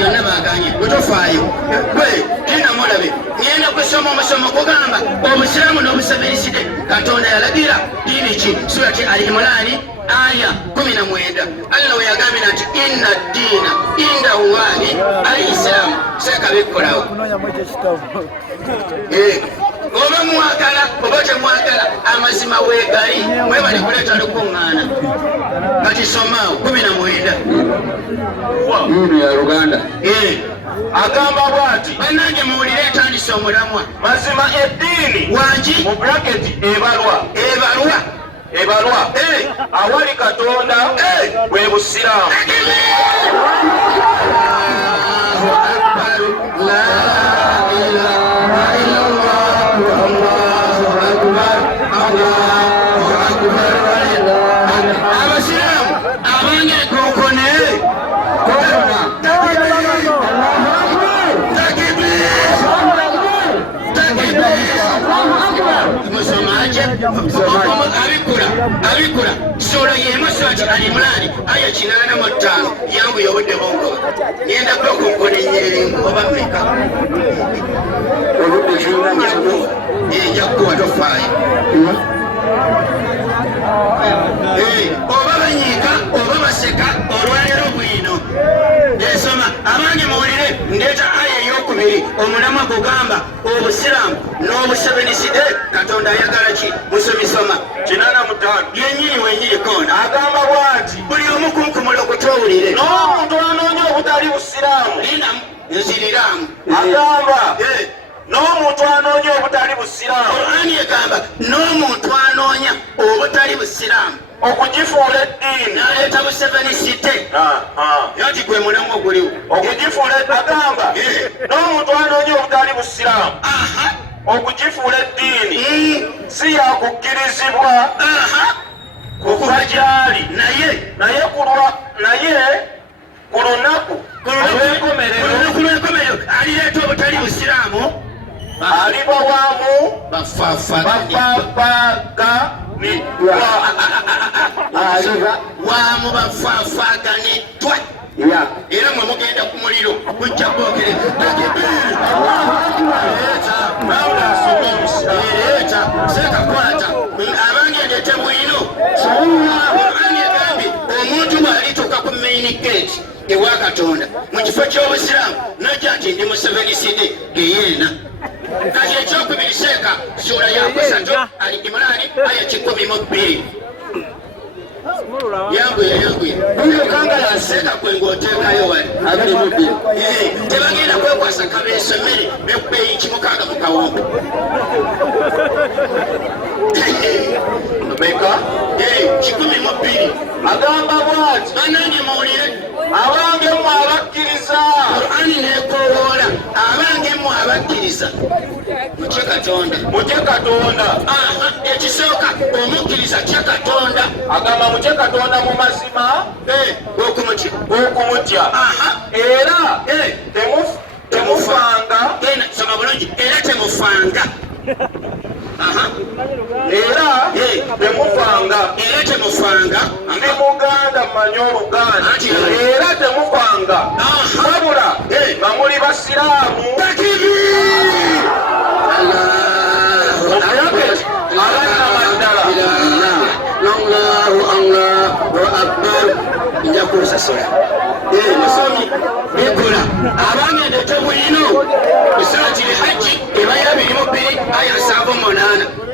yonna baganye bwetofaayo gwe genda mulabe ngenda kusoma omusomo kugamba obusiraamu n'obusabiriside katonda yalagira diini ki surati al imurani aya 19 allah we yagambye nti inna ddiina inda allahi al islaamu seeka bikkolawo oba mwagala oba temwagala amazima weegali mwebali kuleeta lukuŋŋaana kati somaawo 19 ya Uganda agamba bwati bannange muwulire etandise omulamwa mazima eddiini wangi mu braketi ebalwa awali katonda bwe busiraamu abasiraamu abange kokone abikula sura yemu surati al-imurani aya 85 yangu yobudde bongo ngenda kukonkona enyerengo oba meka obudde kyuna musomo yakkuwa tofaayo oba banyiika oba baseka olwaliro bwino esoma abange muwulire ndeeta aya eyokubiri omulamwa gugamba obusiraamu n'obusabiriside katonda ayagala ki musomisoma 85 yenyini wenyini kona agamba bwati buli omu kunkumula okutowulire n'omuntu anoonya obutali busiraamu nziriramu agamba n'omuntu anoonya obutali busiraamu ani egamba n'omuntu anoonya obutali busiraamu okugifuula eddiini naleeta busabiriside yati gwe mulamwa guliwo okugifuula agamba n'omuntu anoonya obutali busiraamu okugifuula eddiini si yakukkirizibwa kuva gyali naye ku lunaku lw'enkomerero alireeta obutali busiraamu aliba waamu waamu bafaafaganiddwa era mwe mugenda ku muliro kujja kwogere sekakwata abange ndete bwino abange gambi omuntu bw'alituuka ku main gate ewa katonda mu kifo ky'obusiraamu najja nti ndi musabiriside geyeena kati ekyokubiri seeka sura ya 3 al-imurani aya 12 yanguye kangala seeka kwengoteekayo wali tebagenda kwekwasa kabeeso mmere bekubbeeyi 1,600 mu kawombo beka 12 agamba bwati banange muwulire abange mu abakkiriza ani nekowoola abange mu abakkiriza mutye katonda ekisooka omukkiriza tya katonda agamba mutye katonda mu mazima okumutya era temufanga soma bulungi era temufanga ndi muganda manyi oluganda era temufanga wabula nga muli basiraamu njakusasula musomi bikula abange ndete bwino surati al-hajji eba ya 22 aya 78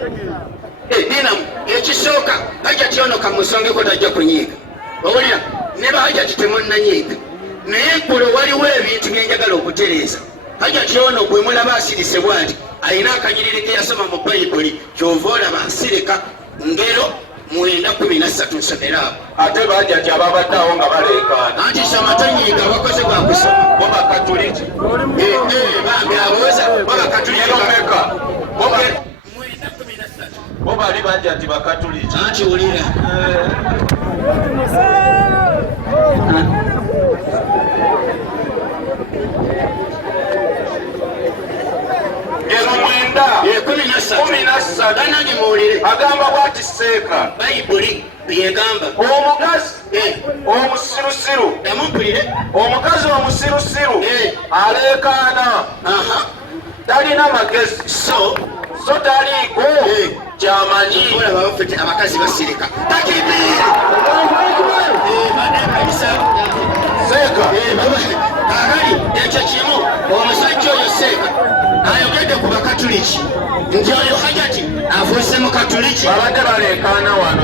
dinamu ekisooka hajja tyonoka musongeko tajja kunyiiga owulira ne bahajja titemunnanyiiga naye nkulo waliwo ebintu byenjagala okutereeza hajja tyono gwe mulaba asirise bwati alina akanyiriri ke yasoma mu bayibuli kyova olaba asirika ngero 9:13 nsomeraabo ate bajja ti ababaddeawo nga baleekaana anti soma tonyiiga abakozi gwakusoma bobakatuliki bambi abooza bobakatulikiomeka bo bali bajja nti bakatuliki anti wulira ngero 9 17 Ganange muwulire. agamba bw'ati Seeka Bayibuli byegamba. omukazi omusirusiru Yamumpulire. omukazi omusirusiru aleekaana talina magezi so taliiko kyamanyi. Olaba baffe abakazi basirika. Takibiri. Seeka Kaakali ekyo kimu omusajja oyo Seeka ayogedde ku Bakatuliki nti oyo Hajati afuuse mu Katuliki. babadde baleekaana wano.